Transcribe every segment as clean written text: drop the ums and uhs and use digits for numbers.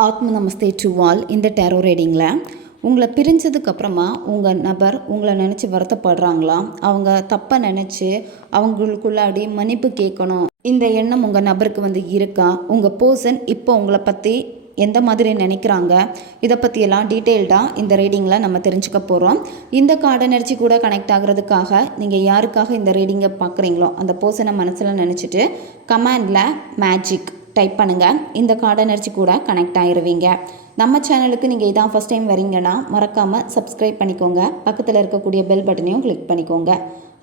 ஆத்ம நமஸ்தே to all. இந்த tarot ரீடிங்கில் உங்களை பிரிஞ்சதுக்கப்புறமா உங்கள் நபர் உங்களை நினச்சி வருத்தப்படுறாங்களா, அவங்க தப்பாக நினச்சி அவங்களுக்குள்ளாடி மன்னிப்பு கேட்கணும் இந்த எண்ணம் உங்கள் நபருக்கு இருக்கா, உங்கள் பர்சன் இப்போ உங்களை பற்றி எந்த மாதிரி நினைக்கிறாங்க, இதை பற்றியெல்லாம் டீட்டெயில்டாக இந்த ரீடிங்கில் நம்ம தெரிஞ்சுக்க போகிறோம். இந்த கார்டு எனர்ஜி கூட கனெக்ட் ஆகிறதுக்காக நீங்கள் யாருக்காக இந்த ரீடிங்கை பார்க்குறீங்களோ அந்த பர்சனை மனசில் நினச்சிட்டு கமெண்டில் மேஜிக் டைப் பண்ணுங்கள். இந்த கார்டு எனர்ஜி கூட கனெக்ட் ஆகிருவீங்க. நம்ம சேனலுக்கு நீங்கள் இதான் ஃபஸ்ட் டைம் வரீங்கன்னா மறக்காமல் சப்ஸ்கிரைப் பண்ணிக்கோங்க. பக்கத்தில் இருக்கக்கூடிய பெல் பட்டனையும் கிளிக் பண்ணிக்கோங்க.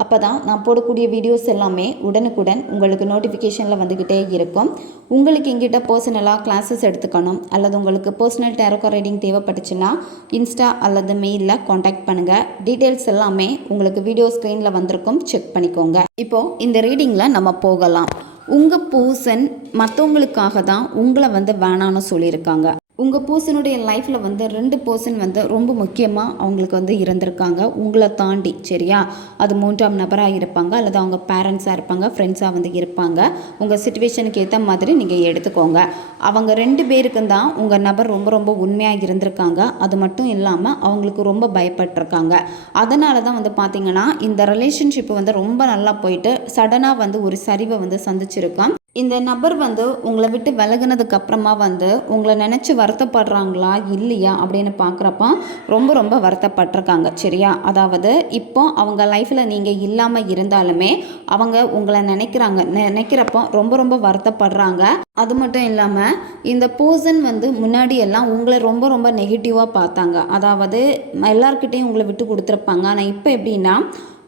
அப்போ தான் நான் போடக்கூடிய வீடியோஸ் எல்லாமே உடனுக்குடன் உங்களுக்கு நோட்டிஃபிகேஷனில் வந்துக்கிட்டே இருக்கும். உங்களுக்கு எங்கிட்ட பர்சனலாக கிளாஸஸ் எடுத்துக்கணும் அல்லது உங்களுக்கு பர்சனல் டேரோ ரீடிங் தேவைப்பட்டுச்சுன்னா இன்ஸ்டா அல்லது மெயிலில் காண்டாக்ட் பண்ணுங்கள். டீட்டெயில்ஸ் எல்லாமே உங்களுக்கு வீடியோ ஸ்க்ரீனில் வந்திருக்கும், செக் பண்ணிக்கோங்க. இப்போது இந்த ரீடிங்கில் நம்ம போகலாம். உங்கள் பர்சன் மற்றவங்களுக்காக தான் உங்களை வேணான்னு சொல்லியிருக்காங்க. உங்கள் பர்சனுடைய லைஃப்பில் 2 பர்சன் ரொம்ப முக்கியமாக அவங்களுக்கு இருந்திருக்காங்க உங்களை தாண்டி. சரியா, அது 3ஆம் நபராக இருப்பாங்க அல்லது அவங்க பேரண்ட்ஸாக இருப்பாங்க, ஃப்ரெண்ட்ஸாக இருப்பாங்க. உங்கள் சிச்சுவேஷனுக்கு ஏற்ற மாதிரி நீங்கள் எடுத்துக்கோங்க. அவங்க 2 பேருக்கும் தான் உங்கள் நபர் ரொம்ப உண்மையாக இருந்திருக்காங்க. அது மட்டும் இல்லாமல் அவங்களுக்கு ரொம்ப பயப்பட்டிருக்காங்க. அதனால தான் பார்த்தீங்கன்னா இந்த ரிலேஷன்ஷிப் ரொம்ப நல்லா போயிட்டு சடனாக ஒரு சரிவை சந்திச்சிருக்கான். இந்த நபர் உங்களை விட்டு விலகினதுக்கு அப்புறமா உங்களை நினச்சி வருத்தப்படுறாங்களா இல்லையா அப்படின்னு பார்க்குறப்ப ரொம்ப வருத்தப்பட்டிருக்காங்க. சரியா, அதாவது இப்போ அவங்க லைஃப்பில் நீங்கள் இல்லாமல் இருந்தாலுமே அவங்க உங்களை நினைக்கிறப்போ ரொம்ப வருத்தப்படுறாங்க. அது மட்டும் இல்லாமல் இந்த பர்சன் முன்னாடி எல்லாம் உங்களை ரொம்ப நெகட்டிவாக பார்த்தாங்க. அதாவது எல்லார்கிட்டையும் உங்களை விட்டு கொடுத்துருப்பாங்க. ஆனால் இப்போ எப்படின்னா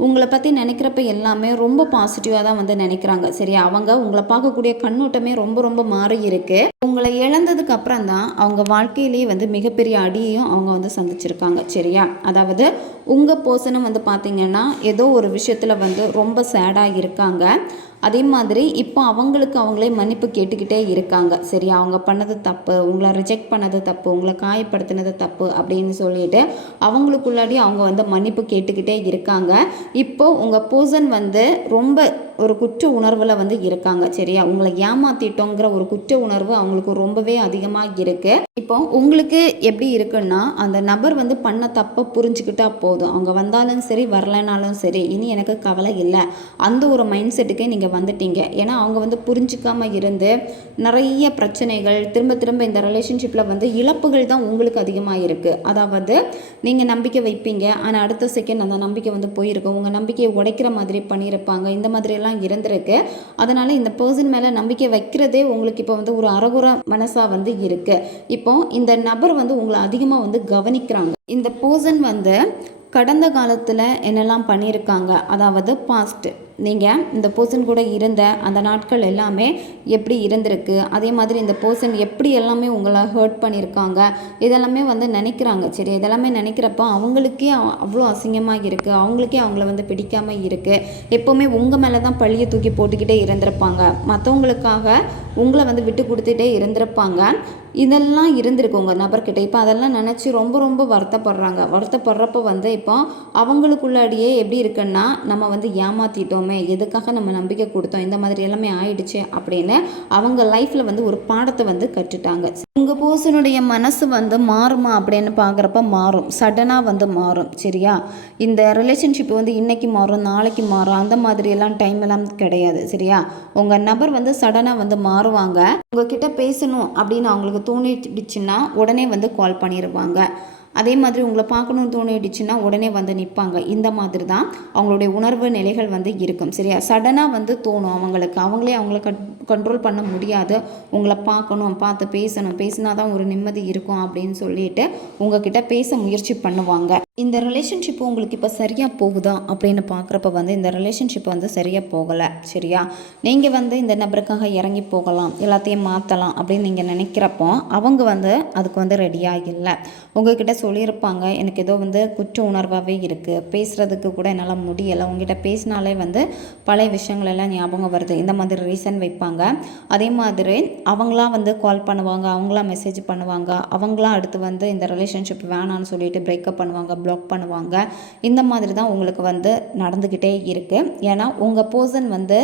உங்களை பற்றி நினைக்கிறப்ப எல்லாமே ரொம்ப பாசிட்டிவாக தான் நினைக்கிறாங்க. சரியா, அவங்க உங்களை பார்க்கக்கூடிய கண்ணோட்டமே ரொம்ப மாறி இருக்கு. உங்களை இழந்ததுக்கு அப்புறம் தான் அவங்க வாழ்க்கையிலேயே மிகப்பெரிய அடியையும் அவங்க சந்திச்சிருக்காங்க. சரியா, அதாவது உங்கள் பர்சனும் பார்த்தீங்கன்னா ஏதோ ஒரு விஷயத்தில் ரொம்ப சேடாக இருக்காங்க. அதே மாதிரி இப்போ அவங்களுக்கு அவங்களே மன்னிப்பு கேட்டுக்கிட்டே இருக்காங்க. சரியா, அவங்க பண்ணது தப்பு, உங்களை ரிஜெக்ட் பண்ணது தப்பு, உங்களை காயப்படுத்தினது தப்பு அப்படின்னு சொல்லிட்டு அவங்களுக்குள்ளாடி அவங்க மன்னிப்பு கேட்டுக்கிட்டே இருக்காங்க. இப்போ உங்கள் பர்சன் ரொம்ப ஒரு குற்ற உணர்வில் இருக்காங்க. சரியா, உங்களை ஏமாத்திட்டோங்கிற ஒரு குற்ற உணர்வு அவங்களுக்கு ரொம்பவே அதிகமாக இருக்குது. இப்போ உங்களுக்கு எப்படி இருக்குன்னா அந்த நபர் பண்ண தப்பை புரிஞ்சுக்கிட்டா போதும். அவங்க வந்தாலும் சரி வரலைனாலும் சரி இனி எனக்கு கவலை இல்லை, அந்த ஒரு மைண்ட் செட்டுக்கே நீங்கள் வந்துட்டீங்க. ஏன்னா அவங்க புரிஞ்சிக்காம இருந்து நிறைய பிரச்சனைகள் திரும்ப இந்த ரிலேஷன்ஷிப்பில் இழப்புகள் தான் உங்களுக்கு அதிகமாக இருக்குது. அதாவது நீங்கள் நம்பிக்கை வைப்பீங்க, ஆனால் அடுத்த செகண்ட் அந்த நம்பிக்கை போயிருக்கு, உங்கள் நம்பிக்கையை உடைக்கிற மாதிரி பண்ணியிருப்பாங்க. இந்த மாதிரியெல்லாம் இருந்திருக்கு. அதனால இந்த பர்சன் மேலே நம்பிக்கை வைக்கிறதே உங்களுக்கு இப்போ ஒரு அறகுற மனசாக இருக்கு. இப்போ இந்த நபர் உங்களை அதிகமாக கவனிக்கிறாங்க. இந்த பர்சன் கடந்த காலத்தில் என்னெல்லாம் பண்ணியிருக்காங்க, அதாவது பாஸ்ட் நீங்கள் இந்த பர்சன் கூட இருந்த அந்த நாட்கள் எல்லாமே எப்படி இருந்திருக்கு, அதே மாதிரி இந்த பர்சன் எப்படி எல்லாமே உங்களை ஹர்ட் பண்ணியிருக்காங்க இதெல்லாமே நினைக்கிறாங்க. சரி, இதெல்லாமே நினைக்கிறப்ப அவங்களுக்கே அவ்வளோ அசிங்கமாக இருக்குது, அவங்களுக்கே அவங்கள பிடிக்காமல் இருக்குது. எப்போவுமே உங்கள் மேலே தான் பழியை தூக்கி போட்டுக்கிட்டே இருந்திருப்பாங்க, மற்றவங்களுக்காக உங்களை விட்டு கொடுத்துட்டே இருந்திருப்பாங்க. இதெல்லாம் இருந்திருக்கு உங்கள் நபர்கிட்ட. இப்போ அதெல்லாம் நினச்சி ரொம்ப வருத்தப்படுறப்ப இப்போ அவங்களுக்குள்ளாடியே எப்படி இருக்குன்னா நம்ம ஏமாற்றிட்டோமே, எதுக்காக நம்ம நம்பிக்கை கொடுத்தோம், இந்த மாதிரி எல்லாமே ஆயிடுச்சு அப்படின்னு அவங்க லைஃப்பில் ஒரு பாடத்தை கற்றுட்டாங்க. உங்கள் பர்சனுடைய மனசு மாறுமா அப்படின்னு பார்க்குறப்ப மாறும், சடனாக மாறும். சரியா, இந்த ரிலேஷன்ஷிப் இன்னைக்கு மாறும் நாளைக்கு மாறும் அந்த மாதிரியெல்லாம் டைம் எல்லாம் கிடையாது. சரியா, உங்கள் நபர் சடனாக மாறுவாங்க. உங்ககிட்ட பேசணும் அப்படின்னு அவங்களுக்கு தோணிடுச்சுன்னா உடனே கால் பண்ணிடுவாங்க. அதே மாதிரி உங்களை பார்க்கணுன்னு தோணிடுச்சுன்னா உடனே நிற்பாங்க. இந்த மாதிரி தான் அவங்களுடைய உணர்வு நிலைகள் இருக்கும். சரியா, சடனாக தோணும் அவங்களுக்கு, அவங்களே அவங்கள கண்ட்ரோல் பண்ண முடியாது. உங்களை பார்க்கணும், பார்த்து பேசணும், பேசினா தான் ஒரு நிம்மதி இருக்கும் அப்படின்னு சொல்லிட்டு உங்ககிட்ட பேச முயற்சி பண்ணுவாங்க. இந்த ரிலேஷன்ஷிப் உங்களுக்கு இப்போ சரியாக போகுதா அப்படின்னு பார்க்குறப்ப இந்த ரிலேஷன்ஷிப் சரியாக போகலை. சரியா, நீங்கள் இந்த நபருக்காக இறங்கி போகலாம், எல்லாத்தையும் மாற்றலாம் அப்படின்னு நீங்கள் நினைக்கிறப்போ அவங்க அதுக்கு ரெடியாக இல்லை. உங்ககிட்ட சொல்லியிருப்பாங்க, எனக்கு ஏதோ குற்ற உணர்வாகவே இருக்குது, பேசுகிறதுக்கு கூட என்னால் முடியலை, உங்ககிட்ட பேசினாலே பழைய விஷயங்கள் எல்லாம் ஞாபகம் வருது, இந்த மாதிரி ரீசன் வைப்பாங்க. அதே மாதிரி அவங்களா கால் பண்ணுவாங்க, அவங்களா மெசேஜ் பண்ணுவாங்க, அவங்களா அடுத்து இந்த ரிலேஷன்ஷிப் வேணான்னு சொல்லிட்டு பிரேக்கப் பண்ணுவாங்க, பிளாக் பண்ணுவாங்க. இந்த மாதிரி தான் உங்களுக்கு வந்து நடந்துக்கிட்டே இருக்குது. ஏன்னா உங்கள் பர்சன் வந்து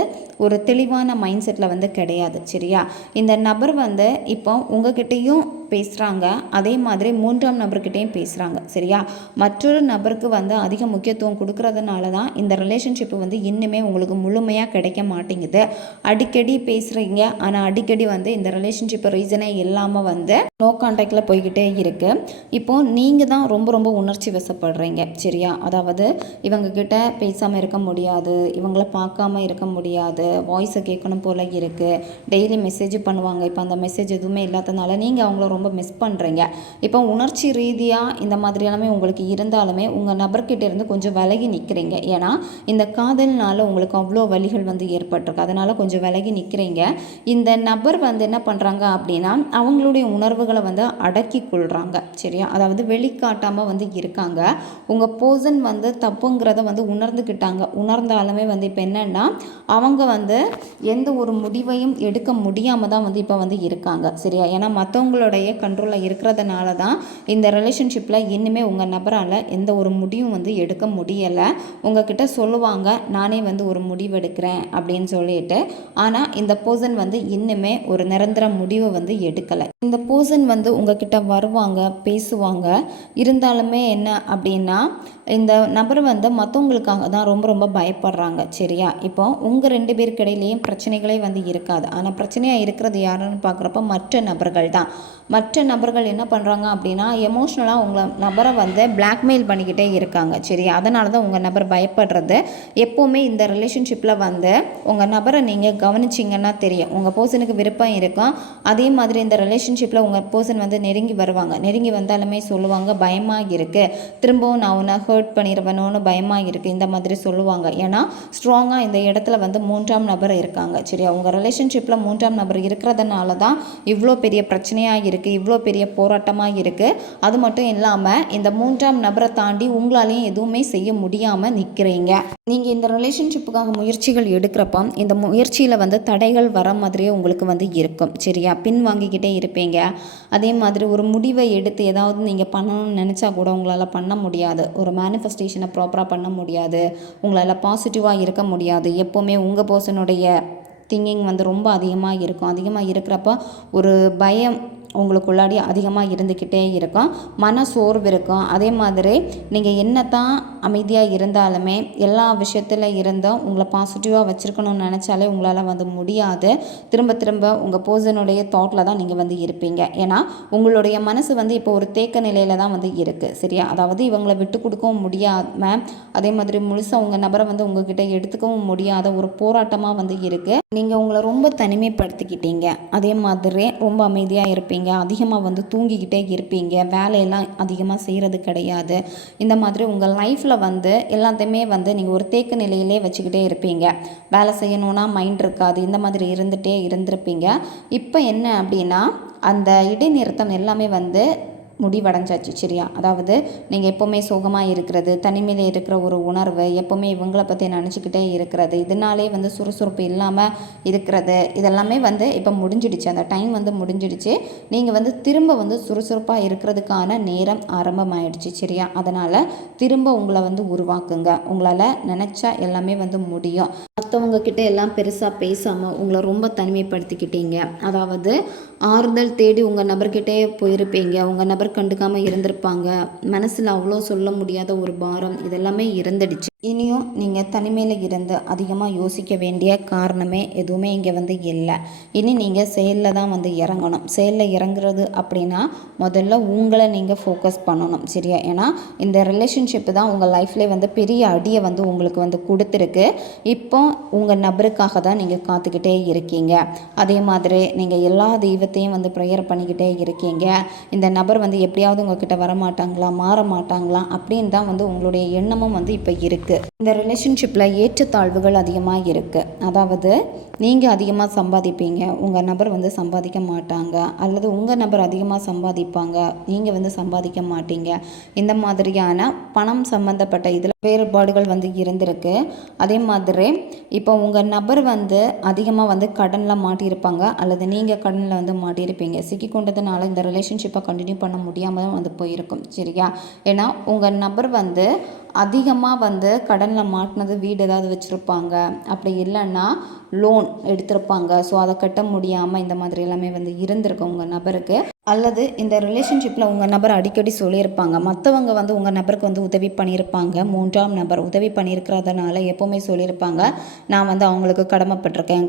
ஒரு தெளிவான மைண்ட் செட்டில் வந்து கிடையாது. சரியா? இந்த நபர் வந்து இப்போ உங்ககிட்டயும் பேசுகிறாங்க, அதே மாதிரி 3ஆம் நபர்கிட்டையும் பேசுகிறாங்க. சரியா? மற்றொரு நபருக்கு வந்து அதிக முக்கியத்துவம் கொடுக்கறதுனால தான் இந்த ரிலேஷன்ஷிப்பு வந்து இன்னுமே உங்களுக்கு முழுமையாக கிடைக்க மாட்டேங்குது. அடிக்கடி பேசுகிறீங்க, ஆனால் அடிக்கடி வந்து இந்த ரிலேஷன்ஷிப்பு ரீசனே இல்லாமல் வந்து நோ கான்டாக்டில் போய்கிட்டே இருக்குது. இப்போது நீங்கள் தான் ரொம்ப ரொம்ப உணர்ச்சி வசப்படுறீங்க. சரியா? அதாவது இவங்கக்கிட்ட பேசாமல் இருக்க முடியாது, இவங்கள பார்க்காம இருக்க முடியாது, வாய்ஸை கேட்கணும் போல் இருக்குது, டெய்லி மெசேஜ் பண்ணுவாங்க. இப்போ அந்த மெசேஜ் எதுவுமே இல்லாதனால நீங்கள் அவங்கள ரொம்ப மிஸ் பண்ணுறீங்க. இப்போ உணர்ச்சி ரீதியாக இந்த மாதிரி எல்லாமே உங்களுக்கு இருந்தாலுமே உங்கள் நபர்கிட்ட இருந்து கொஞ்சம் விலகி நிற்கிறீங்க. ஏன்னா இந்த காதல்னால உங்களுக்கு அவ்வளோ வலிகள் வந்து ஏற்பட்டிருக்கு, அதனால் கொஞ்சம் விலகி நிற்கிறீங்க. இந்த நபர் வந்து என்ன பண்ணுறாங்க அப்படின்னா அவங்களுடைய உணர்வுகளை வந்து அடக்கி கொள்கிறாங்க. சரியா? அதாவது வெளிக்காட்டாமல் வந்து இருக்காங்க. உங்கள் பர்சன் வந்து தப்புங்கிறத வந்து உணர்ந்துக்கிட்டாங்க. உணர்ந்தாலுமே வந்து இப்போ என்னென்னா அவங்க வந்து எந்த ஒரு முடிவையும் எடுக்க முடியாமல் தான் வந்து இப்போ வந்து இருக்காங்க. சரியா? ஏன்னா மற்றவங்களுடைய கண்ட்ரோலில் இருக்கிறதுனால தான் இந்த ரிலேஷன்ஷிப்பில் இன்னுமே உங்கள் நபரால் எந்த ஒரு முடிவும் வந்து எடுக்க முடியலை. உங்ககிட்ட சொல்லுவாங்க, நானே வந்து ஒரு முடிவு எடுக்கிறேன் அப்படின்னு சொல்லிட்டு. ஆனால் இந்த பர்சன் வந்து இன்னுமே ஒரு நிரந்தர முடிவை வந்து எடுக்கலை. இந்த பர்சன் வந்து உங்ககிட்ட வருவாங்க, பேசுவாங்க. இருந்தாலுமே என்ன அப்படின்னா இந்த நபர் வந்து மற்றவங்களுக்காக தான் ரொம்ப ரொம்ப பயப்படுறாங்க. சரியா? இப்போ உங்கள் 2 பேருக்கு இடையிலேயும் பிரச்சனைகளே வந்து இருக்காது. ஆனால் பிரச்சனையாக இருக்கிறது யாருன்னு பார்க்குறப்ப மற்ற நபர்கள் தான். மற்ற நபர்கள் என்ன பண்ணுறாங்க அப்படின்னா எமோஷ்னலாக உங்கள் நபரை வந்து பிளாக்மெயில் பண்ணிக்கிட்டே இருக்காங்க. சரியா? அதனால தான் உங்கள் நபர் பயப்படுறது. எப்போவுமே இந்த ரிலேஷன்ஷிப்பில் வந்து உங்கள் நபரை நீங்கள் கவனிச்சிங்கன்னா தெரியும், உங்கள் பர்சனுக்கு விருப்பம் இருக்கும். அதே மாதிரி இந்த ரிலேஷன்ஷிப்பில் உங்கள் பர்சன் வந்து நெருங்கி வருவாங்க. நெருங்கி வந்தாலுமே சொல்லுவாங்க, பயமாக இருக்குது, திரும்பவும் நான் உன்னை ஹர்ட் பண்ணிடுவேணும்னு பயமாக இருக்குது, இந்த மாதிரி சொல்லுவாங்க. ஏன்னா ஸ்ட்ராங்காக இந்த இடத்துல வந்து 3ஆம் நபர் இருக்காங்க. சரியா? உங்கள் ரிலேஷன்ஷிப்பில் 3ஆம் நபர் இருக்கிறதுனால தான் இவ்வளோ பெரிய பிரச்சனையாக இருக்குது, இவ்வளோ பெரிய போராட்டமாக இருக்குது. அது மட்டும் இல்லாமல் இந்த 3ஆம் நபரை தாண்டி உங்களாலேயும் எதுவுமே செய்ய முடியாமல் நிற்கிறீங்க. நீங்கள் இந்த ரிலேஷன்ஷிப்புக்காக முயற்சிகள் எடுக்கிறப்ப இந்த முயற்சியில் வந்து தடைகள் வர மாதிரியே உங்களுக்கு வந்து இருக்கும். சரியா? பின் வாங்கிக்கிட்டே இருப்பீங்க. அதே மாதிரி ஒரு முடிவை எடுத்து ஏதாவது நீங்கள் பண்ணணும்னு நினச்சா கூட உங்களால் பண்ண முடியாது. ஒரு மேனிஃபெஸ்டேஷனை ப்ராப்பராக பண்ண முடியாது. உங்களால் பாசிட்டிவாக இருக்க முடியாது. எப்போவுமே உங்கள் பர்சனுடைய திங்கிங் வந்து ரொம்ப அதிகமாக இருக்கும். அதிகமாக இருக்கிறப்ப ஒரு பயம் உங்களுக்குள்ளாடி அதிகமாக இருந்துக்கிட்டே இருக்கும். மன சோர்வு இருக்கும். அதே மாதிரி நீங்கள் என்ன தான் அமைதியாக இருந்தாலுமே எல்லா விஷயத்தில் இருந்தும் உங்களை பாசிட்டிவாக வச்சுருக்கணும்னு நினச்சாலே உங்களால் வந்து முடியாது. திரும்ப திரும்ப உங்கள் பர்சனுடைய தாட்டில் தான் நீங்கள் வந்து இருப்பீங்க. ஏன்னா உங்களுடைய மனசு வந்து இப்போ ஒரு தேக்க நிலையில் தான் வந்து இருக்குது. சரியா? அதாவது இவங்களை விட்டு கொடுக்கவும் முடியாமல், அதே மாதிரி முழுசாக உங்கள் நபரை வந்து உங்ககிட்ட எடுத்துக்கவும் முடியாத ஒரு போராட்டமாக வந்து இருக்குது. நீங்கள் உங்களை ரொம்ப தனிமைப்படுத்திக்கிட்டீங்க. அதே மாதிரி ரொம்ப அமைதியாக இருப்பீங்க, அதிகமாக வந்து தூங்கிக்கிட்டே இருப்பீங்க, வேலையெல்லாம் அதிகமாக செய்கிறது கிடையாது. இந்த மாதிரி உங்கள் லைஃப்பில் வந்து எல்லாத்தையுமே வந்து நீங்கள் ஒரு தேக்க நிலையிலே வச்சுக்கிட்டே இருப்பீங்க. வேலை செய்யணுன்னா மைண்ட் இருக்காது. இந்த மாதிரி இருந்திருப்பீங்க. இப்போ என்ன அப்படின்னா அந்த இடைநிறுத்தம் எல்லாமே வந்து முடிவடைஞ்சாச்சு. சரியா? அதாவது நீங்கள் எப்போவுமே சோகமாக இருக்கிறது, தனிமையில் இருக்கிற ஒரு உணர்வு, எப்போவுமே இவங்கள பற்றி நினச்சிக்கிட்டே இருக்கிறது, இதனாலே வந்து சுறுசுறுப்பு இல்லாமல் இருக்கிறது, இதெல்லாமே வந்து இப்போ முடிஞ்சிடுச்சு. அந்த டைம் வந்து முடிஞ்சிடுச்சு. நீங்கள் வந்து திரும்ப வந்து சுறுசுறுப்பாக இருக்கிறதுக்கான நேரம் ஆரம்பமாயிடுச்சு. சரியா? அதனால் திரும்ப உங்களை வந்து உருவாக்குங்க. உங்களால் நினச்சா எல்லாமே வந்து முடியும். மற்றவங்க கிட்ட எல்லாம் பெருசாக பேசாமல் உங்களை ரொம்ப தனிமைப்படுத்திக்கிட்டீங்க. அதாவது ஆறுதல் தேடி உங்கள் நபர்கிட்டே போயிருப்பீங்க. உங்கள் நபர் கண்டுக்காமல் இருந்திருப்பாங்க. மனசில் அவ்வளோ சொல்ல முடியாத ஒரு பாரம் இதெல்லாமே இருந்துடுச்சு. இனியும் நீங்கள் தனிமையில் இருந்து அதிகமாக யோசிக்க வேண்டிய காரணமே எதுவுமே இங்கே வந்து இல்லை. இனி நீங்கள் செயலில் தான் வந்து இறங்கணும். செயலில் இறங்குறது அப்படின்னா முதல்ல உங்களை நீங்கள் ஃபோக்கஸ் பண்ணணும். சரியா? ஏன்னா இந்த ரிலேஷன்ஷிப்பு தான் உங்கள் லைஃப்லேயே வந்து பெரிய அடியை வந்து உங்களுக்கு வந்து கொடுத்துருக்கு. இப்போ உங்கள் நபருக்காக தான் நீங்கள் காத்துக்கிட்டே இருக்கீங்க. அதே மாதிரி நீங்கள் எல்லா தெய்வத்தையும் வந்து ப்ரேயர் பண்ணிக்கிட்டே இருக்கீங்க. இந்த நபர் வந்து எப்படியாவது உங்ககிட்ட வரமாட்டாங்களா, மாற மாட்டாங்களா அப்படின்னு தான் வந்து உங்களுடைய எண்ணமும் வந்து இப்போ இருக்குது. இருக்குது. இந்த ரிலேஷன்ஷிப்பில் ஏற்றத்தாழ்வுகள் அதிகமாக இருக்குது. அதாவது நீங்கள் அதிகமாக சம்பாதிப்பீங்க, உங்கள் நபர் வந்து சம்பாதிக்க மாட்டாங்க, அல்லது உங்கள் நபர் அதிகமாக சம்பாதிப்பாங்க, நீங்கள் வந்து சம்பாதிக்க மாட்டீங்க. இந்த மாதிரியான பணம் சம்மந்தப்பட்ட இதில் வேறுபாடுகள் வந்து இருந்திருக்கு. அதே மாதிரி இப்போ உங்கள் நபர் வந்து அதிகமாக வந்து கடனில் மாட்டியிருப்பாங்க, அல்லது நீங்கள் கடனில் வந்து மாட்டியிருப்பீங்க. சிக்கி கொண்டதுனால இந்த ரிலேஷன்ஷிப்பை கண்டினியூ பண்ண முடியாமல் வந்து போயிருக்கும். சரியா? ஏன்னா உங்கள் நபர் வந்து அதிகமாக வந்து கடனில் மாட்டினது வீடு ஏதாவது வச்சுருப்பாங்க, அப்படி இல்லைன்னா லோன் எடுத்திருப்பாங்க. ஸோ அதை கட்ட முடியாமல் இந்த மாதிரி எல்லாமே வந்து இருந்திருக்கு உங்கள் நபருக்கு. அல்லது இந்த ரிலேஷன்ஷிப்பில் உங்கள் நபர் அடிக்கடி சொல்லியிருப்பாங்க, மற்றவங்க வந்து உங்கள் நபருக்கு வந்து உதவி பண்ணியிருப்பாங்க, மூன்றாம் நபர் உதவி பண்ணியிருக்கிறதுனால எப்போவுமே சொல்லியிருப்பாங்க, நான் வந்து அவங்களுக்கு கடமைப்பட்டிருக்கேன்,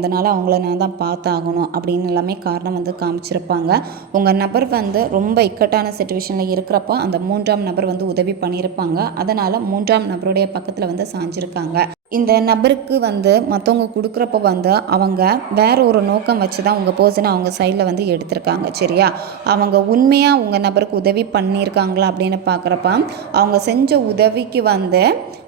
அதனால் அவங்கள நான் தான் பார்த்தாகணும் அப்படின்னு எல்லாமே காரணம் வந்து காமிச்சிருப்பாங்க. உங்கள் நபர் வந்து ரொம்ப இக்கட்டான சிச்சுவேஷனில் இருக்கிறப்போ அந்த மூன்றாம் நபர் வந்து உதவி பண்ணியிருப்பாங்க. அதனால் மூன்றாம் நபருடைய பக்கத்தில் வந்து சாஞ்சிருக்காங்க. இந்த நபருக்கு வந்து மற்றவங்க கொடுக்குறப்ப வந்து அவங்க வேற ஒரு நோக்கம் வச்சு தான் உங்கள் பர்சனை அவங்க சைடில் வந்து எடுத்திருக்காங்க. சரியா? அவங்க உண்மையாக உங்கள் நபருக்கு உதவி பண்ணியிருக்காங்களா அப்படின்னு பார்க்குறப்ப அவங்க செஞ்ச உதவிக்கு வந்து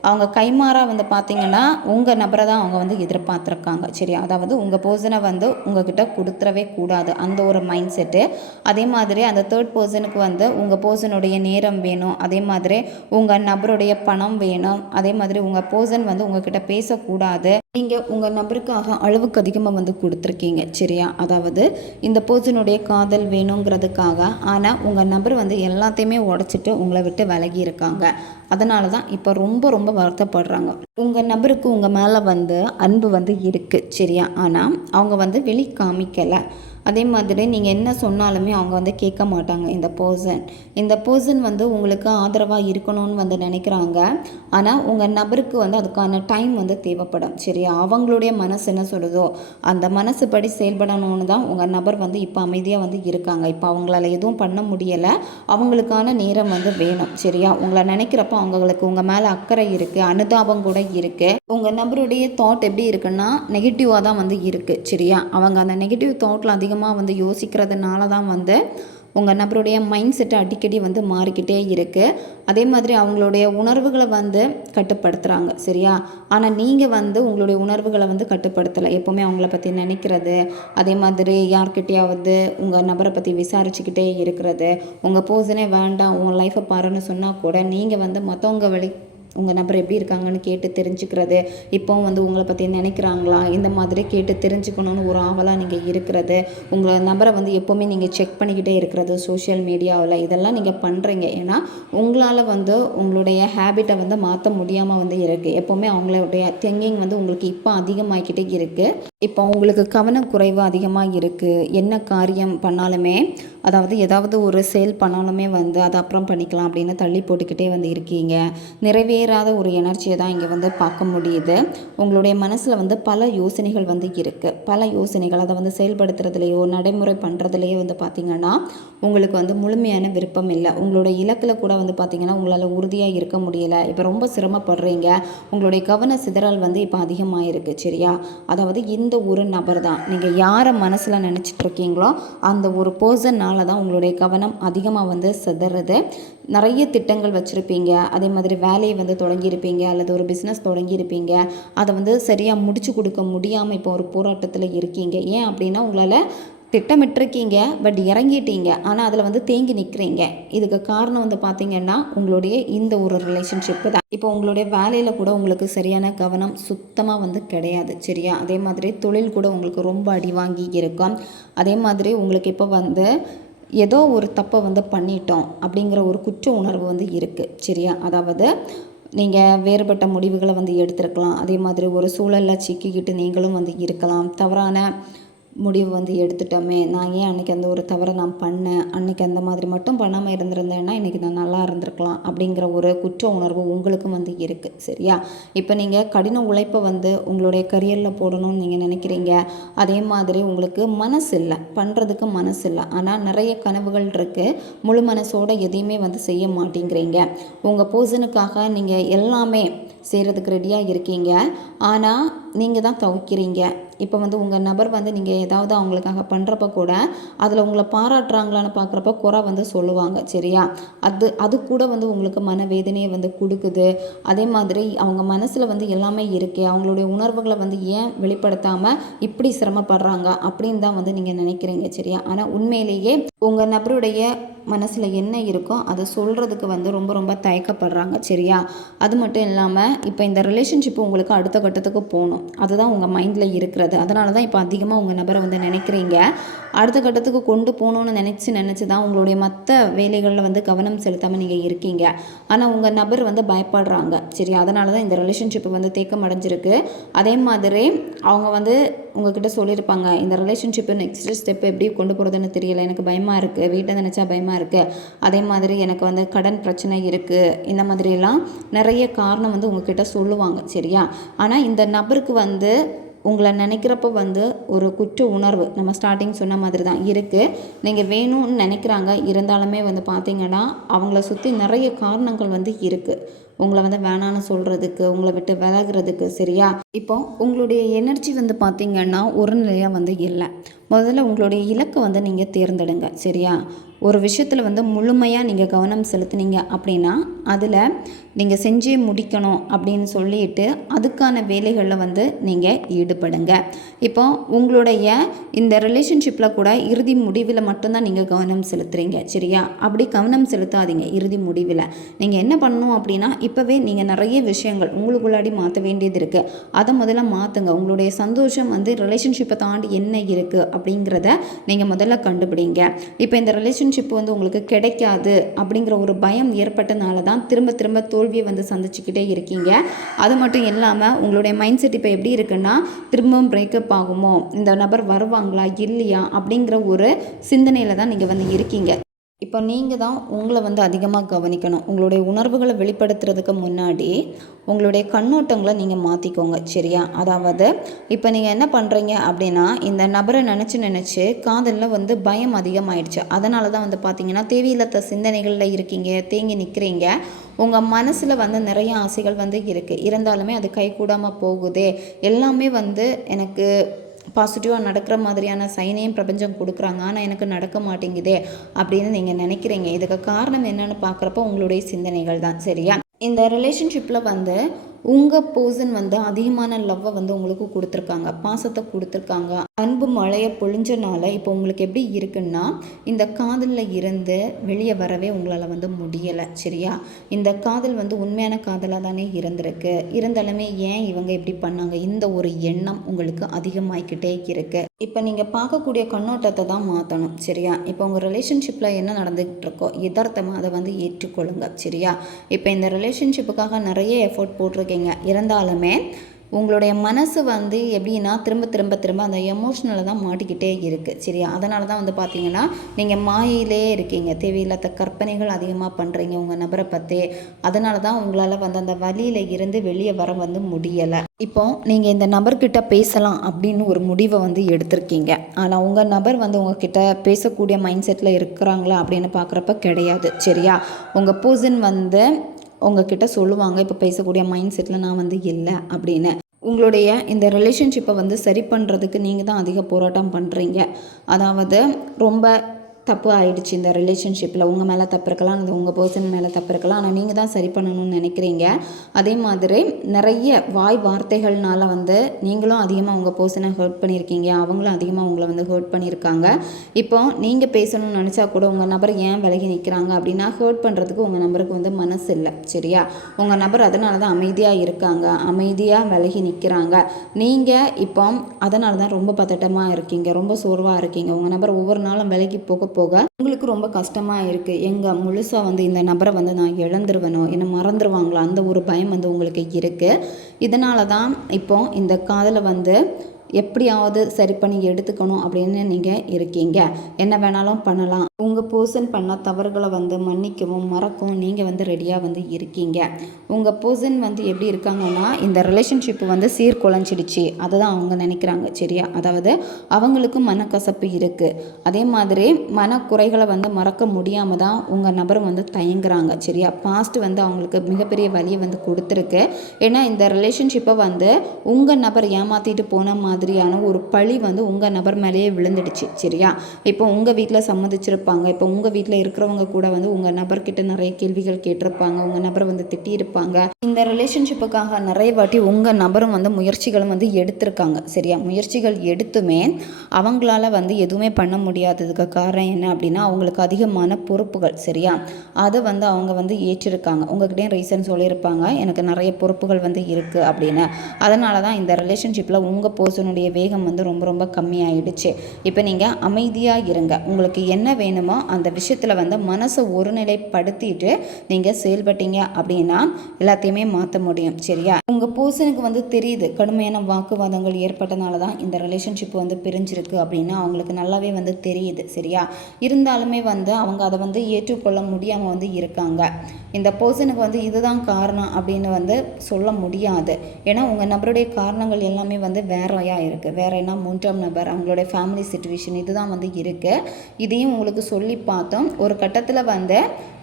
அவங்க கைமாறாக வந்து பார்த்திங்கன்னா உங்கள் நபரை தான் அவங்க வந்து எதிர்பார்த்துருக்காங்க. சரியா? அதாவது உங்கள் பர்சனை வந்து உங்ககிட்ட கொடுத்துடவே கூடாது, அந்த ஒரு மைண்ட் செட்டு. அதே மாதிரி அந்த தேர்ட் பர்சனுக்கு வந்து உங்கள் பர்சனுடைய நேரம் வேணும், அதே மாதிரி உங்கள் நபருடைய பணம் வேணும், அதே மாதிரி உங்கள் பர்சன் வந்து உங்ககிட்ட பேசக்கூடாது. நீங்கள் உங்கள் நபருக்காக அளவுக்கு அதிகமாக வந்து கொடுத்துருக்கீங்க. சரியா? அதாவது இந்த பர்சனுடைய காதல் வேணுங்கிறதுக்காக. ஆனால் உங்கள் நபர் வந்து எல்லாத்தையுமே உடச்சிட்டு உங்களை விட்டு விலகி இருக்காங்க. அதனால தான் இப்போ ரொம்ப ரொம்ப வருத்தப்படுறாங்க. உங்கள் நபருக்கு உங்கள் மேலே வந்து அன்பு வந்து இருக்குது. சரியா? ஆனால் அவங்க வந்து வெளி காமிக்கலை. அதே மாதிரி நீங்கள் என்ன சொன்னாலுமே அவங்க வந்து கேட்க மாட்டாங்க. இந்த பர்சன் வந்து உங்களுக்கு ஆதரவாக இருக்கணும்னு வந்து நினைக்கிறாங்க. ஆனால் உங்கள் நபருக்கு வந்து அதுக்கான டைம் வந்து தேவைப்படும். சரியா? அவங்களுடைய மனசு என்ன சொல்லுதோ அந்த மனசுப்படி செயல்படணும்னு தான் உங்கள் நபர் வந்து இப்போ அமைதியாக வந்து இருக்காங்க. இப்போ அவங்களால எதுவும் பண்ண முடியலை, அவங்களுக்கான நேரம் வந்து வேணும். சரியா? உங்களை நினைக்கிறப்போ அவங்களுக்கு உங்கள் மேலே அக்கறை இருக்குது, அனுதாபம் கூட இருக்குது. உங்கள் நபருடைய தாட் எப்படி இருக்குன்னா நெகட்டிவாக தான் வந்து இருக்குது. சரியா? அவங்க அந்த நெகட்டிவ் தாட்டில் அதிகமாக வந்து யோசிக்கிறதுனால தான் வந்து உங்கள் நபருடைய மைண்ட் செட்டு அடிக்கடி வந்து மாறிக்கிட்டே இருக்குது. அதே மாதிரி அவங்களுடைய உணர்வுகளை வந்து கட்டுப்படுத்துகிறாங்க. சரியா? ஆனால் நீங்கள் வந்து உங்களுடைய உணர்வுகளை வந்து கட்டுப்படுத்தலை. எப்போவுமே அவங்கள பற்றி நினைக்கிறது, அதே மாதிரி யார்கிட்டையாவது உங்கள் நபரை பற்றி விசாரிச்சுக்கிட்டே இருக்கிறது. உங்கள் பர்சனே வேண்டாம், உங்கள் லைஃப்பை பாருன்னு சொன்னால் கூட நீங்கள் வந்து மற்றவங்க உங்கள் நபர் எப்படி இருக்காங்கன்னு கேட்டு தெரிஞ்சுக்கிறது, இப்போவும் வந்து உங்களை பற்றி நினைக்கிறாங்களா, இந்த மாதிரி கேட்டு தெரிஞ்சுக்கணுன்னு ஒரு ஆவலாக நீங்கள் இருக்கிறது, உங்களை நபரை வந்து எப்போவுமே நீங்கள் செக் பண்ணிக்கிட்டே இருக்கிறது சோஷியல் மீடியாவில், இதெல்லாம் நீங்கள் பண்ணுறீங்க. ஏன்னா உங்களால் வந்து உங்களுடைய ஹேபிட்டை வந்து மாற்ற முடியாமல் வந்து இருக்குது. எப்போவுமே அவங்களுடைய திங்கிங் வந்து உங்களுக்கு இப்போ அதிகமாகிக்கிட்டே இருக்குது. இப்போ உங்களுக்கு கவனக்குறைவு அதிகமாக இருக்குது. என்ன காரியம் பண்ணாலுமே, அதாவது ஏதாவது ஒரு சேல் பண்ணாலுமே வந்து அதை அப்புறம் பண்ணிக்கலாம் அப்படின்னு தள்ளி போட்டுக்கிட்டே வந்து இருக்கீங்க. நிறைவேறாத ஒரு எனர்ஜியை தான் இங்கே வந்து பார்க்க முடியுது. உங்களுடைய மனசில் வந்து பல யோசனைகள் வந்து இருக்குது. பல யோசனைகள் அதை வந்து செயல்படுத்துறதுலையோ நடைமுறை பண்ணுறதுலையோ வந்து பார்த்திங்கன்னா உங்களுக்கு வந்து முழுமையான விருப்பம் இல்லை. உங்களோட இலக்கில் கூட வந்து பார்த்திங்கன்னா உங்களால் உறுதியாக இருக்க முடியலை. இப்போ ரொம்ப சிரமப்படுறீங்க. உங்களுடைய கவன சிதறல் வந்து இப்போ அதிகமாக இருக்குது. சரியா? அதாவது இந்த ஒரு நபர் தான், நீங்கள் யாரை மனசில் நினச்சிட்டு இருக்கீங்களோ அந்த ஒரு பர்சனால் தான் உங்களுடைய கவனம் அதிகமாக வந்து சிதறது. நிறைய திட்டங்கள் வச்சுருப்பீங்க, அதே மாதிரி வேலையை வந்து தொடங்கியிருப்பீங்க, அல்லது ஒரு பிஸ்னஸ் தொடங்கியிருப்பீங்க, அதை வந்து சரியாக முடிச்சு கொடுக்க முடியாமல் இப்போ ஒரு போராட்டத்தில் இருக்கீங்க. ஏன் அப்படின்னா உங்களால் திட்டமிட்டிருக்கீங்க, பட் இறங்கிட்டீங்க, ஆனால் அதில் வந்து தேங்கி நிற்கிறீங்க. இதுக்கு காரணம் வந்து பார்த்திங்கன்னா உங்களுடைய இந்த ஒரு ரிலேஷன்ஷிப்பு தான். இப்போ உங்களுடைய வேலையில் கூட உங்களுக்கு சரியான கவனம் சுத்தமாக வந்து கிடையாது. சரியா? அதே மாதிரி தொழில் கூட உங்களுக்கு ரொம்ப அடி வாங்கி இருக்கும். அதே மாதிரி உங்களுக்கு இப்போ வந்து ஏதோ ஒரு தப்பை வந்து பண்ணிட்டோம் அப்படிங்கிற ஒரு குற்ற உணர்வு வந்து இருக்குது. சரியா? அதாவது நீங்கள் வேறுபட்ட முடிவுகளை வந்து எடுத்திருக்கலாம். அதே மாதிரி ஒரு சூழலில் சிக்கிக்கிட்டு நீங்களும் வந்து இருக்கலாம். தவறான முடிவு வந்து எடுத்துட்டோமே, நான் ஏன் அன்றைக்கி அந்த ஒரு தவறை நான் பண்ணேன், அன்றைக்கி அந்த மாதிரி மட்டும் பண்ணாமல் இருந்திருந்தேன்னா இன்றைக்கி நான் நல்லா இருந்திருக்கலாம் அப்படிங்கிற ஒரு குற்ற உணர்வு உங்களுக்கும் வந்து இருக்குது. சரியா? இப்போ நீங்கள் கடின உழைப்பை வந்து உங்களுடைய கரியரில் போடணும்னு நீங்கள் நினைக்கிறீங்க. அதே மாதிரி உங்களுக்கு மனசு இல்லை, பண்ணுறதுக்கு மனசு இல்லை, ஆனால் நிறைய கனவுகள் இருக்குது. முழு மனசோடு எதையுமே வந்து செய்ய மாட்டேங்கிறீங்க. உங்கள் பர்சனுக்காக நீங்கள் எல்லாமே செய்கிறதுக்கு ரெடியாக இருக்கீங்க. ஆனால் நீங்கள் தான் தவிக்கிறீங்க. இப்போ வந்து உங்கள் நபர் வந்து நீங்கள் ஏதாவது அவங்களுக்காக பண்ணுறப்ப கூட அதில் உங்களை பாராட்டுறாங்களான்னு பார்க்குறப்ப குறை வந்து சொல்லுவாங்க. சரியா? அது கூட வந்து உங்களுக்கு மனவேதனையை வந்து கொடுக்குது. அதே மாதிரி அவங்க மனசில் வந்து எல்லாமே இருக்குது, அவங்களுடைய உணர்வுகளை வந்து ஏன் வெளிப்படுத்தாமல் இப்படி சிரமப்படுறாங்க அப்படின்னு தான் வந்து நீங்கள் நினைக்கிறீங்க. சரியா? ஆனால் உண்மையிலேயே உங்கள் நபருடைய மனசில் என்ன இருக்கோ அதை சொல்கிறதுக்கு வந்து ரொம்ப ரொம்ப தயக்கப்படுறாங்க. சரியா? அது மட்டும் இல்லாமல் இப்போ இந்த ரிலேஷன்ஷிப் உங்களுக்கு அடுத்த கட்டத்துக்கு போகணும், அதுதான் உங்கள் மைண்டில் இருக்கிறது. அதனால தான் இப்போ அதிகமாக உங்கள் நபரை வந்து நினைக்கிறீங்க. அடுத்த கட்டத்துக்கு கொண்டு போகணுன்னு நினச்சி தான் உங்களுடைய மற்ற வேலைகளில் வந்து கவனம் செலுத்தாமல் நீங்கள் இருக்கீங்க. ஆனால் உங்கள் நபர் வந்து பயப்படுறாங்க. சரி, அதனால தான் இந்த ரிலேஷன்ஷிப் வந்து தேக்கம் அடைஞ்சிருக்கு. அதே மாதிரி அவங்க வந்து உங்ககிட்ட சொல்லியிருப்பாங்க, இந்த ரிலேஷன்ஷிப்பு நெக்ஸ்ட் ஸ்டெப் எப்படி கொண்டு போகிறதுன்னு தெரியல, எனக்கு பயமாக இருக்குது, வீட்டை நினச்சா பயமாக இருக்குது, அதே மாதிரி எனக்கு வந்து கடன் பிரச்சனை இருக்குது, இந்த மாதிரிலாம் நிறைய காரணம் வந்து உங்ககிட்ட சொல்லுவாங்க. சரியா? ஆனால் இந்த நபருக்கு வந்து உங்களை நினைக்கிறப்போ வந்து ஒரு குற்ற உணர்வு நம்ம ஸ்டார்டிங் சொன்ன மாதிரி தான் இருக்குது. நீங்கள் வேணும்னு நினைக்கிறாங்க, இருந்தாலுமே வந்து பார்த்திங்கன்னா அவங்கள சுற்றி நிறைய காரணங்கள் வந்து இருக்குது உங்களை வந்து வேணான்னு சொல்கிறதுக்கு, உங்களை விட்டு விலகிறதுக்கு. சரியா? இப்போ உங்களுடைய எனர்ஜி வந்து பார்த்திங்கன்னா ஒரு நிலையாக வந்து இல்லை. முதல்ல உங்களுடைய இலக்கை வந்து நீங்கள் தேர்ந்தெடுங்க. சரியா? ஒரு விஷயத்தில் வந்து முழுமையாக நீங்கள் கவனம் செலுத்துனீங்க அப்படின்னா அதில் நீங்கள் செஞ்சே முடிக்கணும் அப்படின்னு சொல்லிட்டு அதுக்கான வேலைகளில் வந்து நீங்கள் ஈடுபடுங்க. இப்போ உங்களுடைய இந்த ரிலேஷன்ஷிப்பில் கூட இறுதி முடிவில் மட்டும்தான் நீங்கள் கவனம் செலுத்துகிறீங்க. சரியா? அப்படி கவனம் செலுத்தாதீங்க. இறுதி முடிவில் நீங்கள் என்ன பண்ணணும் அப்படின்னா, இப்போவே நீங்கள் நிறைய விஷயங்கள் உங்களுக்குள்ளாடி மாற்ற வேண்டியது இருக்குது. அதை முதல்ல மாற்றுங்க. உங்களுடைய சந்தோஷம் வந்து ரிலேஷன்ஷிப்பை தாண்டி என்ன இருக்குது அப்படிங்கிறத நீங்கள் முதல்ல கண்டுபிடிங்க. இப்போ இந்த ரிலேஷன்ஷிப் வந்து உங்களுக்கு கிடைக்காது அப்படிங்கிற ஒரு பயம் ஏற்பட்டனால தான் திரும்ப திரும்ப தோல்வியை வந்து சந்திச்சுக்கிட்டே இருக்கீங்க. அது மட்டும் இல்லாமல் உங்களுடைய மைண்ட் செட் இப்போ எப்படி இருக்குன்னா, திரும்பவும் பிரேக்கப் ஆகுமோ, இந்த நபர் வருவாங்களா இல்லையா அப்படிங்கிற ஒரு சிந்தனையில் தான் நீங்கள் வந்து இருக்கீங்க. இப்போ நீங்கள் தான் உங்களை வந்து அதிகமாக கவனிக்கணும். உங்களுடைய உணர்வுகளை வெளிப்படுத்துறதுக்கு முன்னாடி உங்களுடைய கண்ணோட்டங்களை நீங்கள் மாற்றிக்கோங்க. சரியா? அதாவது இப்போ நீங்கள் என்ன பண்ணுறீங்க அப்படின்னா, இந்த நபரை நினச்சி காதலில் வந்து பயம் அதிகமாகிடுச்சு. அதனால தான் வந்து பார்த்திங்கன்னா தேவையில்லாத சிந்தனைகளில் இருக்கீங்க, தேங்கி நிற்கிறீங்க. உங்கள் மனசில் வந்து நிறைய ஆசைகள் வந்து இருக்குது, இருந்தாலுமே அது கைகூடாமல் போகுதே, எல்லாமே வந்து எனக்கு பாசிட்டிவாக நடக்கிற மாதிரியான சைனையும் பிரபஞ்சம் கொடுக்குறாங்க, ஆனால் எனக்கு நடக்க மாட்டேங்குதே அப்படின்னு நீங்கள் நினைக்கிறீங்க. இதுக்கு காரணம் என்னென்னு பார்க்குறப்ப உங்களுடைய சிந்தனைகள் தான். சரியா? இந்த ரிலேஷன்ஷிப்பில் வந்து உங்கள் பர்சன் வந்து அதிகமான லவ்வை வந்து உங்களுக்கு கொடுத்துருக்காங்க, பாசத்தை கொடுத்துருக்காங்க, அன்பு மழையை பொழிஞ்சனால இப்போ உங்களுக்கு எப்படி இருக்குன்னா, இந்த காதலில் இருந்து வெளியே வரவே உங்களால் வந்து முடியலை. சரியா? இந்த காதல் வந்து உண்மையான காதலாக தானே இருந்திருக்கு, இருந்தாலுமே ஏன் இவங்க எப்படி பண்ணாங்க, இந்த ஒரு எண்ணம் உங்களுக்கு அதிகமாகிக்கிட்டே இருக்குது. இப்போ நீங்கள் பார்க்கக்கூடிய கண்ணோட்டத்தை தான் மாற்றணும். சரியா? இப்போ உங்கள் ரிலேஷன்ஷிப்பில் என்ன நடந்துகிட்டு இருக்கோ யதார்த்தமாக அதை வந்து ஏற்றுக்கொள்ளுங்க. சரியா? இப்போ இந்த ரிலேஷன்ஷிப்புக்காக நிறைய எஃபோர்ட் போட்டிருக்கீங்க, இருந்தாலுமே உங்களுடைய மனசு வந்து எப்படின்னா திரும்ப அந்த எமோஷ்னலை தான் மாட்டிக்கிட்டே இருக்குது. சரியா? அதனால தான் வந்து பார்த்தீங்கன்னா நீங்கள் மாயிலே இருக்கீங்க, தேவையில்லாத கற்பனைகள் அதிகமாக பண்ணுறீங்க உங்கள் நபரை பற்றி. அதனால தான் உங்களால் வந்து அந்த வழியில் இருந்து வெளியே வர வந்து முடியலை. இப்போ நீங்கள் இந்த நபர்கிட்ட பேசலாம் அப்படின்னு ஒரு முடிவை வந்து எடுத்திருக்கீங்க, ஆனால் உங்கள் நபர் வந்து உங்ககிட்ட பேசக்கூடிய மைண்ட் செட்டில் இருக்கிறாங்களா அப்படின்னு பார்க்குறப்ப கிடையாது. சரியா? உங்கள் பர்சன் வந்து உங்ககிட்ட சொல்லுவாங்க, இப்போ பேசக்கூடிய மைண்ட் செட்டில் நான் வந்து இல்லை அப்படின்னு. உங்களுடைய இந்த ரிலேஷன்ஷிப்பை வந்து சரி பண்ணுறதுக்கு நீங்கள் தான் அதிக போராட்டம் பண்ணுறீங்க. அதாவது ரொம்ப தப்பு ஆயிடுச்சு இந்த ரிலேஷன்ஷிப்பில், உங்கள் மேலே தப்பு இருக்கலாம், அது உங்கள் பர்சன் மேலே தப்பு இருக்கலாம், ஆனால் நீங்கள் தான் சரி பண்ணணும்னு நினைக்கிறீங்க. அதே மாதிரி நிறைய வாய் வார்த்தைகள்னால வந்து நீங்களும் அதிகமாக உங்கள் பர்சனை ஹர்ட் பண்ணியிருக்கீங்க, அவங்களும் அதிகமாக உங்களை வந்து ஹர்ட் பண்ணியிருக்காங்க. இப்போ நீங்கள் பேசணும்னு நினச்சா கூட உங்கள் நபர் ஏன் விலகி நிற்கிறாங்க அப்படின்னா, ஹர்ட் பண்ணுறதுக்கு உங்கள் நபருக்கு வந்து மனசு இல்லை. சரியா? உங்கள் நபர் அதனால தான் அமைதியாக இருக்காங்க, அமைதியாக விலகி நிற்கிறாங்க. நீங்கள் இப்போ அதனால தான் ரொம்ப பதட்டமாக இருக்கீங்க, ரொம்ப சோர்வாக இருக்கீங்க. உங்கள் நபர் ஒவ்வொரு நாளும் விலகி போக உங்களுக்கு ரொம்ப கஷ்டமாக இருக்குது. எங்கள் முழுசாக வந்து இந்த நபரை வந்து நான் இழந்துருவேனோ, என்னை மறந்துடுவாங்களா, அந்த ஒரு பயம் வந்து உங்களுக்கு இருக்குது. இதனால தான் இப்போ இந்த காதலை வந்து எப்படியாவது சரி பண்ணி எடுத்துக்கணும் அப்படின்னு நீங்கள் இருக்கீங்க. என்ன வேணாலும் பண்ணலாம். உங்கள் பர்சன் பண்ண தவறுகளை வந்து மன்னிக்கவும் மறக்கவும் நீங்கள் வந்து ரெடியாக வந்து இருக்கீங்க. உங்கள் பர்சன் வந்து எப்படி இருக்காங்கன்னா, இந்த ரிலேஷன்ஷிப்பு வந்து சீர்குலைஞ்சிடுச்சு அதுதான் அவங்க நினைக்கிறாங்க. சரியா, அதாவது அவங்களுக்கும் மனக்கசப்பு இருக்குது. அதே மாதிரி மனக்குறைகளை வந்து மறக்க முடியாமல் தான் உங்கள் நபரும் வந்து தயங்குறாங்க. சரியா, பாஸ்ட் வந்து அவங்களுக்கு மிகப்பெரிய வலியை வந்து கொடுத்துருக்கு. ஏன்னா இந்த ரிலேஷன்ஷிப்பை வந்து உங்கள் நபர் ஏமாற்றிட்டு போன மாதிரியான ஒரு பழி வந்து உங்கள் நபர் மேலேயே விழுந்துடுச்சு. சரியா, இப்போ உங்கள் வீட்டில் சம்மதிச்சிருப்பாங்க. இப்போ உங்கள் வீட்டில் இருக்கிறவங்க கூட வந்து உங்கள் நபர்கிட்ட நிறைய கேள்விகள் கேட்டிருப்பாங்க. உங்கள் நபரை வந்து திட்டியிருப்பாங்க. இந்த ரிலேஷன்ஷிப்புக்காக நிறைய வாட்டி உங்கள் நபரும் வந்து முயற்சிகளும் வந்து எடுத்திருக்காங்க. சரியா, முயற்சிகள் எடுத்துமே அவங்களால வந்து எதுவுமே பண்ண முடியாததுக்கு காரணம் என்ன அப்படின்னா, அவங்களுக்கு அதிகமான பொறுப்புகள். சரியா, அதை வந்து அவங்க வந்து ஏற்றிருக்காங்க. உங்ககிட்டயும் ரீசன் சொல்லியிருப்பாங்க, எனக்கு நிறைய பொறுப்புகள் வந்து இருக்குது அப்படின்னு. அதனால தான் இந்த ரிலேஷன்ஷிப்பில் உங்கள் பர்சனுடைய வேகம் வந்து ரொம்ப ரொம்ப கம்மியாயிடுச்சு. இப்போ நீங்கள் அமைதியாக இருங்க. உங்களுக்கு என்ன வேணுமோ அந்த விஷயத்தில் வந்து மனசை ஒருநிலைப்படுத்திட்டு நீங்கள் செயல்பட்டீங்க அப்படின்னா எல்லாத்தையுமே மாற்ற முடியும். சரியா, உங்கள் பர்சனுக்கு வந்து தெரியுது கடுமையான வாக்குவாதங்கள் ஏற்பட்டனால தான் இந்த ரிலேஷன்ஷிப் வந்து பிரிஞ்சிருக்கு அப்படின்னு அவங்களுக்கு நல்லாவே வந்து தெரியுது. சரியா, இருந்தாலுமே வந்து அவங்க அதை வந்து ஏற்றுக்கொள்ள முடியாமல் வந்து இருக்காங்க. இந்த பர்சனுக்கு வந்து இதுதான் காரணம் அப்படின்னு வந்து சொல்ல முடியாது. ஏன்னா உங்கள் நபருடைய காரணங்கள் எல்லாமே வந்து வேறையாக இருக்குது. வேற என்ன, மூன்றாம் நபர், அவங்களுடைய ஃபேமிலி சிச்சுவேஷன் இதுதான் வந்து இருக்குது. இதையும் உங்களுக்கு சொல்லி பார்த்தோம். ஒரு கட்டத்தில் வந்து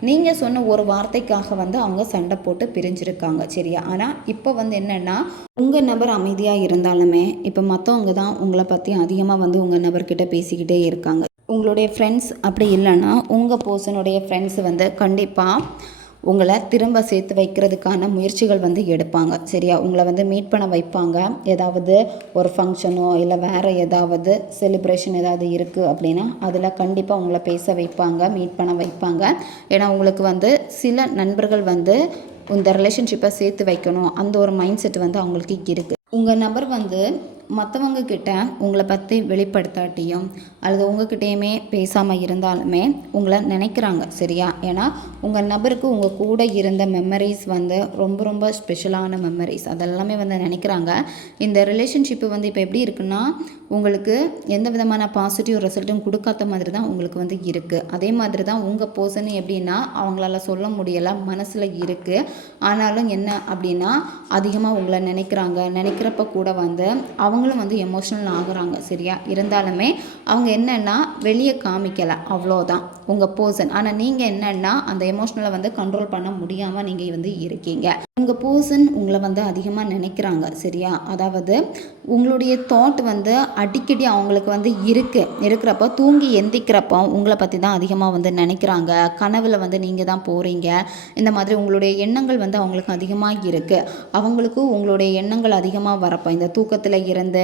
நீங்கள் சொன்ன ஒரு வார்த்தைக்காக வந்து அவங்க சண்டை போட்டு பிரிஞ்சிருக்காங்க. சரியா, ஆனால் இப்போ வந்து என்னென்னா, உங்கள் நபர் அமைதியாக இருந்தாலுமே இப்போ மற்றவங்க தான் உங்களை பற்றி அதிகமாக வந்து உங்கள் நபர்கிட்ட பேசிக்கிட்டே இருக்காங்க. உங்களுடைய ஃப்ரெண்ட்ஸ் அப்படி இல்லைன்னா உங்கள் பர்சனுடைய ஃப்ரெண்ட்ஸ் வந்து கண்டிப்பாக உங்களை திரும்ப சேர்த்து வைக்கிறதுக்கான முயற்சிகள் வந்து எடுப்பாங்க. சரியா, உங்களை வந்து மீட் பண்ண வைப்பாங்க. ஏதாவது ஒரு ஃபங்க்ஷனோ இல்லை வேறு ஏதாவது செலிப்ரேஷன் ஏதாவது இருக்குது அப்படின்னா அதில் கண்டிப்பாக உங்களை பேச வைப்பாங்க, மீட் பண்ண வைப்பாங்க. ஏன்னா உங்களுக்கு வந்து சில நண்பர்கள் வந்து இந்த ரிலேஷன்ஷிப்பை சேர்த்து வைக்கணும் அந்த ஒரு மைண்ட் செட் வந்து அவங்களுக்கு இருக்குது. உங்கள் நபர் வந்து மற்றவங்க கிட்ட உங்களை பற்றி வெளிப்படுத்தாட்டியும் அல்லது உங்ககிட்டயுமே பேசாமல் இருந்தாலுமே உங்களை நினைக்கிறாங்க. சரியா, ஏன்னா உங்கள் நபருக்கு உங்கள் கூட இருந்த மெமரிஸ் வந்து ரொம்ப ரொம்ப ஸ்பெஷலான மெமரிஸ் அதெல்லாமே வந்து நினைக்கிறாங்க. இந்த ரிலேஷன்ஷிப்பு வந்து இப்போ எப்படி இருக்குன்னா, உங்களுக்கு எந்த விதமான பாசிட்டிவ் ரிசல்ட்டும் கொடுக்காத மாதிரி தான் உங்களுக்கு வந்து இருக்குது. அதே மாதிரி தான் உங்கள் பர்சன் எப்படின்னா, அவங்களால சொல்ல முடியலை, மனசில் இருக்குது. ஆனாலும் என்ன அப்படின்னா, அதிகமாக உங்களை நினைக்கிறப்ப கூட வந்து அவங்களும் வந்து எமோஷ்னல் ஆகுறாங்க. சரியா, இருந்தாலுமே அவங்க என்னென்னா வெளியே காமிக்கலை, அவ்வளோதான் உங்கள் பர்சன். ஆனால் நீங்கள் என்னென்னா அந்த எமோஷ்னலை வந்து கண்ட்ரோல் பண்ண முடியாமல் நீங்கள் வந்து இருக்கீங்க. உங்கள் பர்சன் உங்களை வந்து அதிகமாக நினைக்கிறாங்க. சரியா, அதாவது உங்களுடைய தாட் வந்து அடிக்கடி அவங்களுக்கு வந்து இருக்கிறப்ப தூங்கி எந்திக்கிறப்போ உங்களை பற்றி தான் அதிகமாக வந்து நினைக்கிறாங்க. கனவில் வந்து நீங்கள் தான் போகிறீங்க. இந்த மாதிரி உங்களுடைய எண்ணங்கள் வந்து அவங்களுக்கு அதிகமாக இருக்குது. அவங்களுக்கும் உங்களுடைய எண்ணங்கள் அதிகமாக வரப்போ இந்த தூக்கத்தில் இருந்து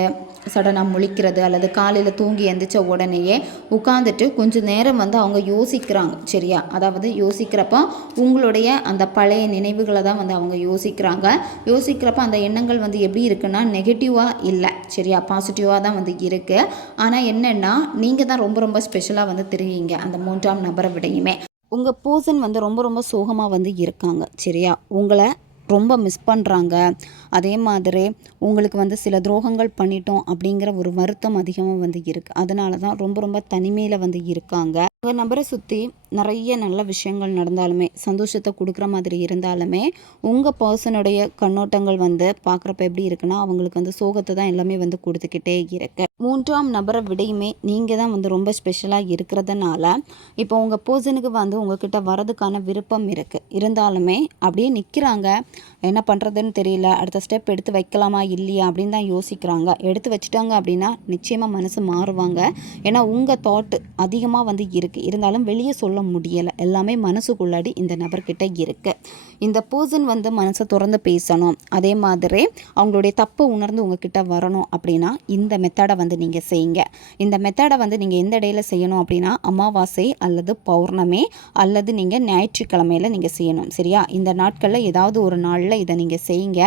சடனாக முழிக்கிறது அல்லது காலையில் தூங்கி எந்திரிச்ச உடனேயே உட்காந்துட்டு கொஞ்சம் நேரம் வந்து அவங்க யோசிக்கிறாங்க. சரியா, அதாவது யோசிக்கிறப்போ உங்களுடைய அந்த பழைய நினைவுகளை தான் வந்து அவங்க யோசிக்கிறப்ப அந்த எண்ணங்கள் வந்து எப்படி இருக்குன்னா நெகட்டிவாக இல்லை. சரியா, பாசிட்டிவாக தான் வந்து இருக்குது. ஆனால் என்னென்னா நீங்கள் தான் ரொம்ப ரொம்ப ஸ்பெஷலாக வந்து தெரியுங்க அந்த மூன்றாம் நபரை விடையுமே. உங்கள் பர்சன் வந்து ரொம்ப ரொம்ப சோகமாக வந்து இருக்காங்க. சரியா, உங்களை ரொம்ப மிஸ் பண்ணுறாங்க. அதே மாதிரி உங்களுக்கு வந்து சில துரோகங்கள் பண்ணிட்டோம் அப்படிங்கிற ஒரு வருத்தம் அதிகமாக வந்து இருக்குது. அதனால தான் ரொம்ப ரொம்ப தனிமையில் வந்து இருக்காங்க. உங்கள் நபரை சுற்றி நிறைய நல்ல விஷயங்கள் நடந்தாலுமே சந்தோஷத்தை கொடுக்குற மாதிரி இருந்தாலுமே உங்கள் பர்சனுடைய கண்ணோட்டங்கள் வந்து பார்க்குறப்ப எப்படி இருக்குன்னா, அவங்களுக்கு வந்து சோகத்தை தான் எல்லாமே வந்து கொடுத்துக்கிட்டே இருக்கு. மூன்றாம் நபரை விடையுமே நீங்கள் தான் வந்து ரொம்ப ஸ்பெஷலாக இருக்கிறதுனால இப்போ உங்கள் பர்சனுக்கு வந்து உங்ககிட்ட வரதுக்கான விருப்பம் இருக்குது. இருந்தாலுமே அப்படியே நிற்கிறாங்க. என்ன பண்ணுறதுன்னு தெரியல, அடுத்த ஸ்டெப் எடுத்து வைக்கலாமா இல்லையா அப்படின்னு தான் யோசிக்கிறாங்க. எடுத்து வச்சுட்டாங்க அப்படின்னா நிச்சயமாக மனசு மாறுவாங்க. ஏன்னா உங்கள் தாட் அதிகமாக வந்து இருக்குது. இருந்தாலும் வெளியே சொல்ல முடியலை, எல்லாமே மனசுக்குள்ளாடி இந்த நபர்கிட்ட இருக்குது. இந்த பர்சன் வந்து மனசை திறந்து பேசணும், அதே மாதிரி அவங்களுடைய தப்பை உணர்ந்து உங்ககிட்ட வரணும் அப்படின்னா இந்த மெத்தடை வந்து நீங்கள் செய்யுங்க. இந்த மெத்தடை வந்து நீங்கள் எந்த இடையில செய்யணும் அப்படின்னா அமாவாசை அல்லது பௌர்ணமி அல்லது நீங்கள் ஞாயிற்றுக்கிழமையில் நீங்கள் செய்யணும். சரியா, இந்த நாட்களில் ஏதாவது ஒரு நாளில் இதை நீங்கள் செய்யுங்க.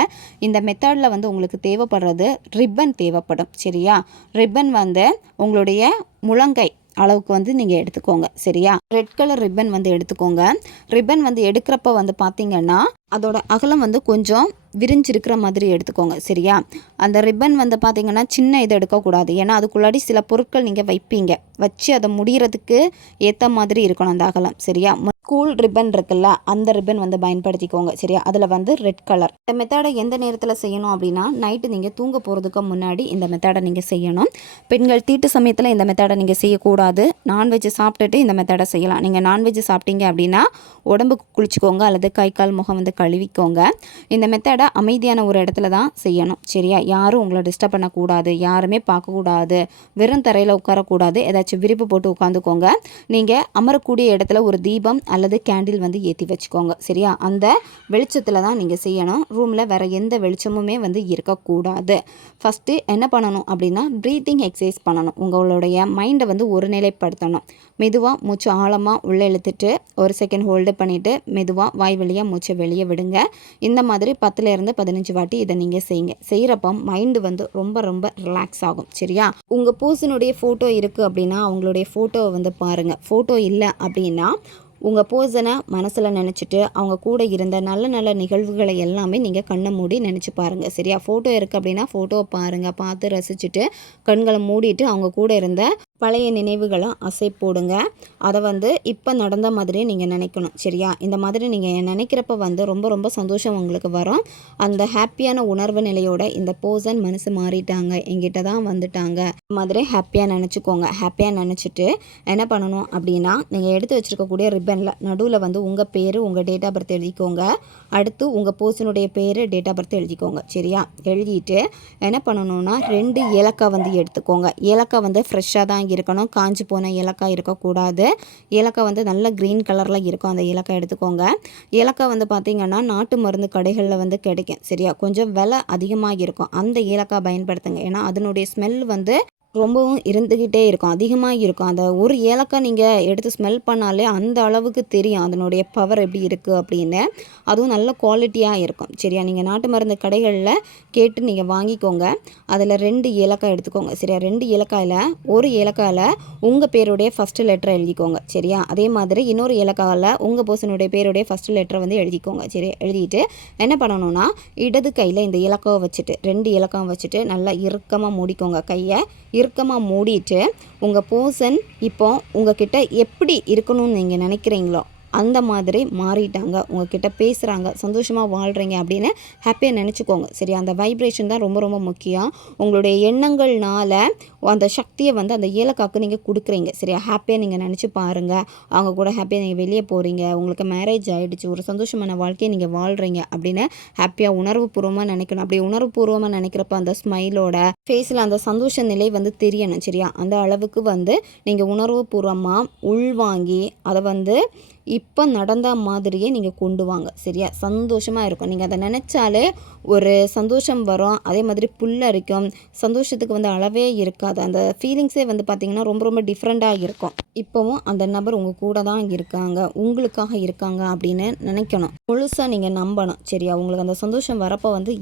இந்த மெத்தடில் வந்து உங்களுக்கு தேவைப்படுறது ரிப்பன் தேவைப்படும். சரியா, ரிப்பன் வந்து உங்களுடைய முழங்கை அளவுக்கு வந்து நீங்கள் எடுத்துக்கோங்க. சரியா, ரெட் கலர் ரிப்பன் வந்து எடுத்துக்கோங்க. ரிப்பன் வந்து எடுக்கிறப்ப வந்து பார்த்தீங்கன்னா அதோட அகலம் வந்து கொஞ்சம் விரிஞ்சிருக்கிற மாதிரி எடுத்துக்கோங்க. சரியா? அந்த ரிப்பன் வந்து பார்த்திங்கன்னா சின்ன இது எடுக்கக்கூடாது. ஏன்னா அதுக்குள்ளாடி சில பொருட்கள் நீங்கள் வைப்பீங்க. வச்சு அதை முடிகிறதுக்கு ஏற்ற மாதிரி இருக்கணும் அந்த அகலம். சரியா? ஸ்கூல் ரிப்பன் இருக்குல்ல, அந்த ரிப்பன் வந்து பயன்படுத்திக்கோங்க. சரியா? அதில் வந்து ரெட் கலர். இந்த மெத்தடை எந்த நேரத்தில் செய்யணும் அப்படின்னா, நைட்டு நீங்கள் தூங்க போகிறதுக்கு முன்னாடி இந்த மெத்தடை நீங்கள் செய்யணும். பெண்கள் தீட்டு சமயத்தில் இந்த மெத்தடை நீங்கள் செய்யக்கூடாது. நான்வெஜ் சாப்பிட்டுட்டு இந்த மெத்தடை செய்யலாம். நீங்கள் நான்வெஜ் சாப்பிட்டீங்க அப்படின்னா உடம்புக்கு குளிச்சுக்கோங்க, அல்லது கை கால் முகம் வந்து கழுவிக்கோங்க. இந்த மெத்தடை அமைதியான ஒரு இடத்துல தான் செய்யணும். சரியா? யாரும் உங்களை டிஸ்டர்ப் பண்ணக்கூடாது, யாருமே பார்க்கக்கூடாது, வெறும் தரையில் உட்காரக்கூடாது. ஏதாச்சும் விரிப்பு போட்டு உட்காந்துக்கோங்க. நீங்கள் அமரக்கூடிய இடத்துல ஒரு தீபம் அல்லது கேண்டில் வந்து ஏற்றி வச்சுக்கோங்க. சரியா? அந்த வெளிச்சத்தில் தான் நீங்கள் செய்யணும். ரூமில் வேறு எந்த வெளிச்சமுமே வந்து இருக்கக்கூடாது. ஃபஸ்ட்டு என்ன பண்ணணும் அப்படின்னா, ப்ரீத்திங் எக்ஸசைஸ் பண்ணணும். உங்களுடைய மைண்டை வந்து ஒரு நிலைப்படுத்தணும். மெதுவாக மூச்சு ஆழமாக உள்ளே இழுத்துட்டு 1 செகண்ட் ஹோல்டு பண்ணிவிட்டு மெதுவாக வாய் வழியாக மூச்சை வெளியே விடுங்க. இந்த மாதிரி 10லேருந்து 15 வாட்டி இதை நீங்கள் செய்யுங்க. செய்கிறப்ப மைண்டு வந்து ரொம்ப ரொம்ப ரிலாக்ஸ் ஆகும். சரியா? உங்கள் பர்சனுடைய ஃபோட்டோ இருக்குது அப்படின்னா அவங்களுடைய ஃபோட்டோவை வந்து பாருங்கள். ஃபோட்டோ இல்லை அப்படின்னா உங்கள் பர்சனை மனசில் நினச்சிட்டு அவங்க கூட இருந்த நல்ல நல்ல நிகழ்வுகளை எல்லாமே நீங்கள் கண்ணை மூடி நினச்சி பாருங்கள். சரியா? ஃபோட்டோ இருக்குது அப்படின்னா ஃபோட்டோவை பாருங்கள். பார்த்து ரசிச்சுட்டு கண்களை மூடிட்டு அவங்க கூட இருந்த பழைய நினைவுகளை அசை போடுங்க. அதை வந்து இப்போ நடந்த மாதிரியே நீங்கள் நினைக்கணும். சரியா? இந்த மாதிரி நீங்கள் நினைக்கிறப்ப வந்து ரொம்ப ரொம்ப சந்தோஷம் உங்களுக்கு வரும். அந்த ஹாப்பியான உணர்வு நிலையோட இந்த பர்சன் மனசு மாறிட்டாங்க, எங்கிட்ட தான் வந்துட்டாங்க, இந்த மாதிரி ஹாப்பியாக நினச்சிக்கோங்க. ஹாப்பியாக நினச்சிட்டு என்ன பண்ணணும் அப்படின்னா, நீங்கள் எடுத்து வச்சுருக்கக்கூடிய ரிப்பனில் நடுவில் வந்து உங்கள் பேர், உங்கள் டேட் ஆஃப் பர்த் எழுதிக்கோங்க. அடுத்து உங்கள் பர்சனுடைய பேர், டேட் ஆஃப் பர்த் எழுதிக்கோங்க. சரியா? எழுதிட்டு என்ன பண்ணணும்னா 2 ஏலக்காய் வந்து எடுத்துக்கோங்க. ஏலக்காய் வந்து ஃப்ரெஷ்ஷாக தான் இருக்கணும். காஞ்சி போன ஏலக்காய் இருக்கக்கூடாது. ஏலக்காய் வந்து நல்ல க்ரீன் கலரில் இருக்கும். அந்த ஏலக்காய் எடுத்துக்கோங்க. ஏலக்காய் வந்து பார்த்திங்கன்னா நாட்டு மருந்து கடைகளில் வந்து கிடைக்கும். சரியா? கொஞ்சம் விலை அதிகமாக இருக்கும். அந்த ஏலக்காய் பயன்படுத்துங்க. ஏன்னா அதனுடைய ஸ்மெல் வந்து ரொம்பவும் இருந்துக்கிட்டே இருக்கும், அதிகமாக இருக்கும். அந்த ஒரு ஏலக்காய் நீங்கள் எடுத்து ஸ்மெல் பண்ணாலே அந்த அளவுக்கு தெரியும் அதனுடைய பவர் எப்படி இருக்குது அப்படின்னு. அதுவும் நல்ல குவாலிட்டியாக இருக்கும். சரியா? நீங்கள் நாட்டு மருந்து கடைகளில் கேட்டு நீங்கள் வாங்கிக்கோங்க. அதில் 2 ஏலக்காய் எடுத்துக்கோங்க. சரியா? 2 ஏலக்காயில் ஒரு ஏலக்காயில் உங்கள் பேருடைய ஃபஸ்ட்டு லெட்டரை எழுதிக்கோங்க. சரியா? அதே மாதிரி இன்னொரு ஏலக்காயில் உங்கள் பர்சனுடைய பேருடைய ஃபஸ்ட்டு லெட்டரை வந்து எழுதிக்கோங்க. சரி? எழுதிட்டு என்ன பண்ணணும்னா, இடது கையில் இந்த ஏலக்காவை வச்சுட்டு 2 ஏலக்காவை வச்சுட்டு நல்லா இறுக்கமாக மூடிக்கோங்க. கையை இறுக்கமாக மூடிட்டு உங்கள் பர்சன் இப்போ உங்ககிட்ட எப்படி இருக்கணும்னு நீங்கள் நினைக்கிறீங்களோ அந்த மாதிரி மாறிட்டாங்க, உங்ககிட்ட பேசுகிறாங்க, சந்தோஷமாக வாழ்கிறீங்க அப்படின்னு ஹாப்பியாக நினச்சிக்கோங்க. சரி? அந்த வைப்ரேஷன் தான் ரொம்ப ரொம்ப முக்கியம். உங்களுடைய எண்ணங்கள்னால அந்த சக்தியை வந்து அந்த ஏலக்காக்கு நீங்கள் கொடுக்குறீங்க. சரியா? ஹாப்பியாக நீங்கள் நினச்சி பாருங்கள். அவங்க கூட ஹாப்பியாக நீங்கள் வெளியே போகிறீங்க, உங்களுக்கு மேரேஜ் ஆகிடுச்சு, ஒரு சந்தோஷமான வாழ்க்கையை நீங்கள் வாழ்கிறீங்க அப்படின்னு ஹாப்பியாக உணர்வுபூர்வமாக நினைக்கணும். அப்படி உணர்வுபூர்வமாக நினைக்கிறப்ப அந்த ஸ்மைலோட ஃபேஸில் அந்த சந்தோஷ நிலை வந்து தெரியணும். சரியா? அந்த அளவுக்கு வந்து நீங்கள் உணர்வுபூர்வமாக உள்வாங்கி அதை வந்து இப்போ நடந்த மாதிரியே நீங்கள் கொண்டு வாங்க. சரியா? சந்தோஷமாக இருக்கும். நீங்கள் அதை நினச்சாலே ஒரு சந்தோஷம் வரும். அதே மாதிரி புல்லரிக்கும். சந்தோஷத்துக்கு வந்து அளவே இருக்காது. அந்த ஃபீலிங்ஸே வந்து பார்த்திங்கன்னா ரொம்ப ரொம்ப டிஃப்ரெண்ட்டாக இருக்கும். இப்போவும் அந்த நபர் உங்கள் கூட தான் இருக்காங்க, உங்களுக்காக இருக்காங்க அப்படின்னு நினைக்கணும். முழுசாக நீங்கள் நம்பணும். சரியா? உங்களுக்கு அந்த சந்தோஷம் வரப்போ வந்து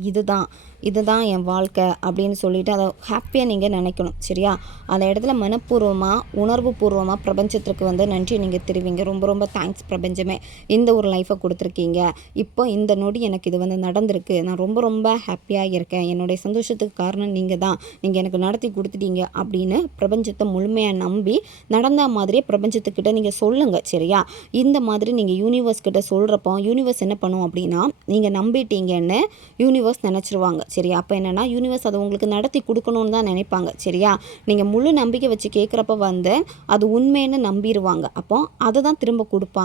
இதுதான் என் வாழ்க்கை அப்படின்னு சொல்லிட்டு அதை ஹாப்பியாக நீங்கள் நினைக்கணும். சரியா? அந்த இடத்துல மனப்பூர்வமாக உணர்வு பூர்வமாக பிரபஞ்சத்திற்கு வந்து நன்றி நீங்கள் தெரிவிங்க. ரொம்ப ரொம்ப தேங்க்ஸ் பிரபஞ்சமே, இந்த ஒரு லைஃப்பை கொடுத்துருக்கீங்க. இப்போ இந்த நொடி எனக்கு இது வந்து நடந்திருக்கு, நான் ரொம்ப ரொம்ப ஹாப்பியாக இருக்கேன், என்னுடைய சந்தோஷத்துக்கு காரணம் நீங்கள் தான், நீங்கள் எனக்கு நடத்தி கொடுத்துட்டீங்க அப்படின்னு பிரபஞ்சத்தை முழுமையாக நம்பி நடந்த மாதிரியே பிரபஞ்சத்துக்கிட்ட நீங்கள் சொல்லுங்கள். சரியா? இந்த மாதிரி நீங்கள் யூனிவர்ஸ் கிட்ட சொல்கிறப்போ யூனிவர்ஸ் என்ன பண்ணும் அப்படின்னா, நீங்கள் நம்பிட்டீங்கன்னு யூனிவர்ஸ் நினச்சிருவாங்க. சரியா? அப்போ என்னென்னா யூனிவர்ஸ் அதை உங்களுக்கு நடத்தி கொடுக்கணும்னு தான் நினைப்பாங்க. சரியா? நீங்கள் முழு நம்பிக்கை வச்சு கேட்குறப்ப வந்து அது உண்மைன்னு நம்பிடுவாங்க. அப்போ அதை தான் திரும்ப கொடுப்பாங்க.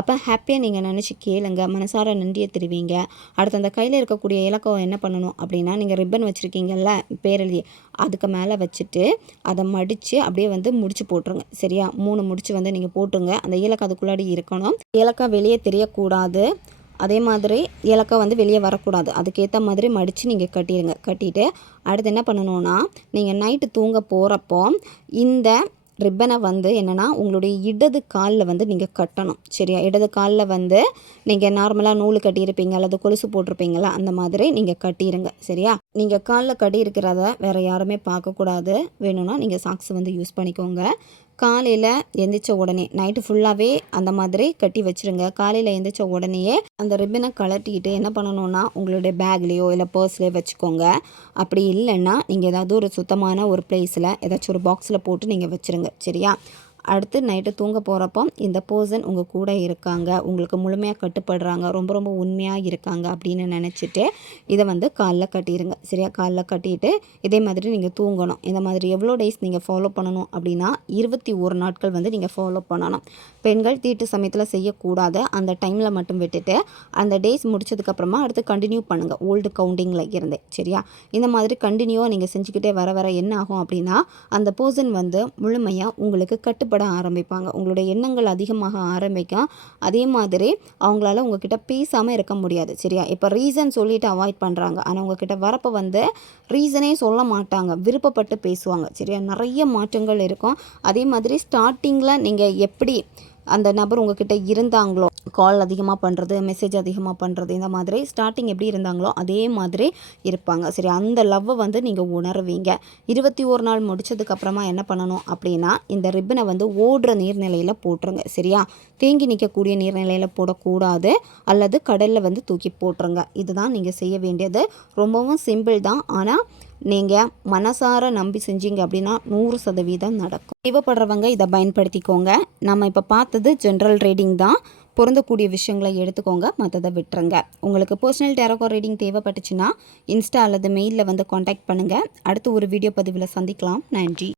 அப்போ ஹாப்பியாக நீங்கள் நினச்சி கேளுங்க, மனசார நன்றியை தெரிவிங்க. அடுத்து அந்த கையில் இருக்கக்கூடிய ஏலக்காவை என்ன பண்ணணும் அப்படின்னா, நீங்கள் ரிப்பன் வச்சுருக்கீங்கல்ல பேரெழுதி, அதுக்கு மேலே வச்சுட்டு அதை மடித்து அப்படியே வந்து முடிச்சு போட்டுருங்க. சரியா? 3 முடிச்சு வந்து நீங்கள் போட்டுருங்க. அந்த ஏலக்காய் அதுக்குள்ளாடி இருக்கணும். ஏலக்காய் வெளியே தெரியக்கூடாது. அதே மாதிரி ஏலக்காய் வந்து வெளியே வரக்கூடாது. அதுக்கேற்ற மாதிரி மடித்து நீங்கள் கட்டிடுங்க. கட்டிட்டு அடுத்து என்ன பண்ணணுன்னா, நீங்கள் நைட்டு தூங்க போகிறப்போ இந்த ரிப்பனை வந்து என்னென்னா உங்களுடைய இடது காலில் வந்து நீங்கள் கட்டணும். சரியா? இடது காலில் வந்து நீங்கள் நார்மலாக நூல் கட்டியிருப்பீங்க அல்லது கொலுசு போட்டிருப்பீங்களா, அந்த மாதிரி நீங்கள் கட்டிடுங்க. சரியா? நீங்கள் காலில் கட்டியிருக்கிறத வேறு யாருமே பார்க்கக்கூடாது. வேணும்னா நீங்கள் சாக்ஸ் வந்து யூஸ் பண்ணிக்கோங்க. காலையில் எந்திரிச்ச உடனே நைட்டு ஃபுல்லாகவே அந்த மாதிரி கட்டி வச்சுருங்க. காலையில் எந்திரிச்ச உடனேயே அந்த ரிப்பனை கழட்டிக்கிட்டு என்ன பண்ணணுன்னா உங்களுடைய பேக்லேயோ இல்லை பர்ஸ்லேயோ வச்சுக்கோங்க. அப்படி இல்லைன்னா நீங்கள் ஏதாவது ஒரு சுத்தமான ஒரு பிளேஸில் ஏதாச்சும் ஒரு பாக்ஸில் போட்டு நீங்கள் வச்சுருங்க. சரியா? அடுத்து நைட்டு தூங்க போகிறப்போ இந்த பர்சன் உங்கள் கூட இருக்காங்க, உங்களுக்கு முழுமையாக கட்டுப்படுறாங்க, ரொம்ப ரொம்ப உண்மையாக இருக்காங்க அப்படின்னு நினச்சிட்டு இதை வந்து காலில் கட்டிடுங்க. சரியா? காலில் கட்டிட்டு இதே மாதிரி நீங்கள் தூங்கணும். இந்த மாதிரி எவ்வளோ டேஸ் நீங்கள் ஃபாலோ பண்ணணும் அப்படின்னா 21 நாட்கள் வந்து நீங்கள் ஃபாலோ பண்ணணும். பெண்கள் தீட்டு சமயத்தில் செய்யக்கூடாது. அந்த டைமில் மட்டும் விட்டுட்டு அந்த டேஸ் முடிச்சதுக்கப்புறமா அடுத்து கண்டினியூ பண்ணுங்கள் ஓல்டு கவுண்டிங்கில் இருந்தே. சரியா? இந்த மாதிரி கண்டினியூவாக நீங்கள் செஞ்சுக்கிட்டே வர வர என்ன ஆகும் அப்படின்னா அந்த பர்சன் வந்து முழுமையாக உங்களுக்கு கட்டுப்பட ஆரம்பிப்பாங்க. உங்களுடைய எண்ணங்கள் அதிகமாக ஆரம்பிக்கும். அதே மாதிரி அவங்களால உங்ககிட்ட பேசாமல் இருக்க முடியாது. சரியா? இப்போ ரீசன் சொல்லிட்டு அவாய்ட் பண்ணுறாங்க. ஆனால் உங்ககிட்ட வரப்போ வந்து ரீசனே சொல்ல மாட்டாங்க, விருப்பப்பட்டு பேசுவாங்க. சரியா? நிறைய மாற்றங்கள் இருக்கும். அதே மாதிரி ஸ்டார்டிங்கில் நீங்கள் எப்படி அந்த நபர் உங்ககிட்ட இருந்தாங்களோ, கால் அதிகமாக பண்ணுறது, மெசேஜ் அதிகமாக பண்ணுறது, இந்த மாதிரி ஸ்டார்டிங் எப்படி இருந்தாங்களோ அதே மாதிரி இருப்பாங்க. சரி, அந்த லவ்வை வந்து நீங்கள் உணர்வீங்க. 21 நாள் முடிச்சதுக்கப்புறமா என்ன பண்ணணும் அப்படின்னா இந்த ரிப்பனை வந்து ஓடுற நீர்நிலையில் போட்டுருங்க. சரியா? தேங்கி நிற்கக்கூடிய நீர்நிலையில் போடக்கூடாது, அல்லது கடலில் வந்து தூக்கி போட்டுருங்க. இதுதான் நீங்கள் செய்ய வேண்டியது. ரொம்பவும் சிம்பிள் தான். ஆனால் நீங்கள் மனசார நம்பி செஞ்சீங்க அப்படின்னா 100% நடக்கும். தேவைப்படுறவங்க இதை பயன்படுத்திக்கோங்க. நம்ம இப்போ பார்த்தது ஜென்ரல் ரீடிங் தான். பொருந்தக்கூடிய விஷயங்களை எடுத்துக்கோங்க, மற்றதை விட்டுருங்க. உங்களுக்கு பர்சனல் டேரோ ரீடிங் தேவைப்பட்டுச்சுன்னா இன்ஸ்டா அல்லது மெயிலில் வந்து காண்டாக்ட் பண்ணுங்கள். அடுத்து ஒரு வீடியோ பதிவில் சந்திக்கலாம். நன்றி.